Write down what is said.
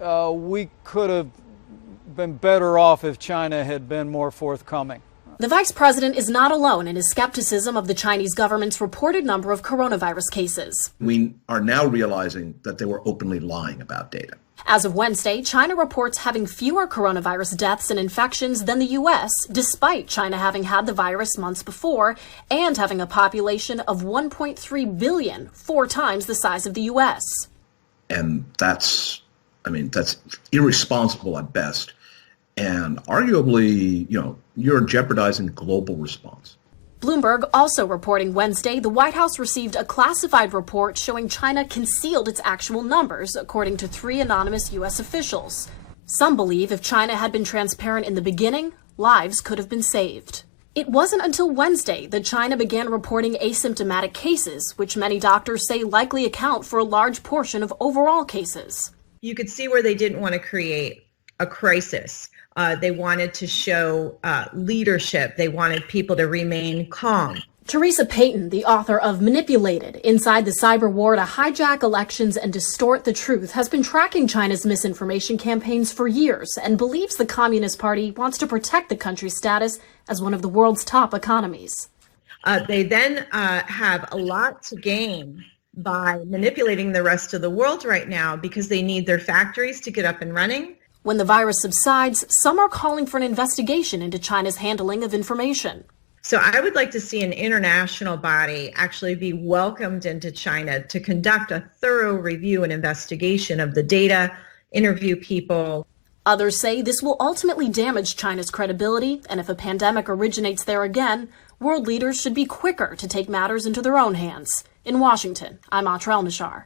we could have been better off if China had been more forthcoming. The vice president is not alone in his skepticism of the Chinese government's reported number of coronavirus cases. We are now realizing that they were openly lying about data. As of Wednesday, China reports having fewer coronavirus deaths and infections than the U.S., despite China having had the virus months before and having a population of 1.3 billion, 4 times the size of the U.S. And that's irresponsible at best. And arguably, you're jeopardizing global response. Bloomberg also reporting Wednesday the White House received a classified report showing China concealed its actual numbers, according to 3 anonymous U.S. officials. Some believe if China had been transparent in the beginning, lives could have been saved. It wasn't until Wednesday that China began reporting asymptomatic cases, which many doctors say likely account for a large portion of overall cases. You could see where they didn't want to create a crisis. They wanted to show leadership. They wanted people to remain calm. Teresa Payton, the author of Manipulated, Inside the Cyber War to Hijack Elections and Distort the Truth, has been tracking China's misinformation campaigns for years and believes the Communist Party wants to protect the country's status as one of the world's top economies. They then have a lot to gain by manipulating the rest of the world right now because they need their factories to get up and running. When the virus subsides, some are calling for an investigation into China's handling of information. So I would like to see an international body actually be welcomed into China to conduct a thorough review and investigation of the data, interview people. Others say this will ultimately damage China's credibility, and if a pandemic originates there again, world leaders should be quicker to take matters into their own hands. In Washington, I'm Atra El-Nashar.